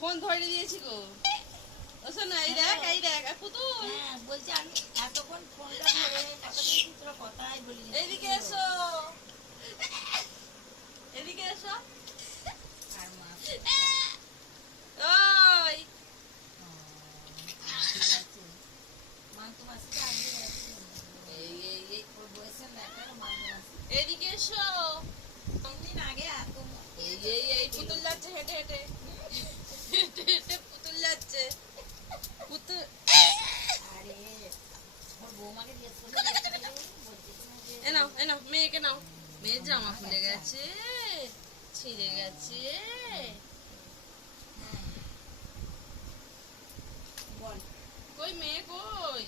Phone ধরে দিয়েছি গো। শোনো এই দেখ পুতুল বলছি আমি এতক্ষণ ফোনটা ধরে তোরা কথাই বলি। এদিকে এসো, এদিকে এসো। আর মা ওই মান্তু মাসিটা আগে যাচ্ছে। এই ওর বয়সের লেখার মান্তু মাসি এদিকে এসো। দিন আগে এত এই পুতুল যাচ্ছে হেঁটে হেঁটে পুতুল যাচ্ছে পুতুল। আরে ওর বৌমাকে জিজ্ঞেস করলে বলছে এ নাও মেয়েকে নাও। মেয়ের জামা খুলে গেছে, ছিঁড়ে গেছে। বল কই মেয়ে কই?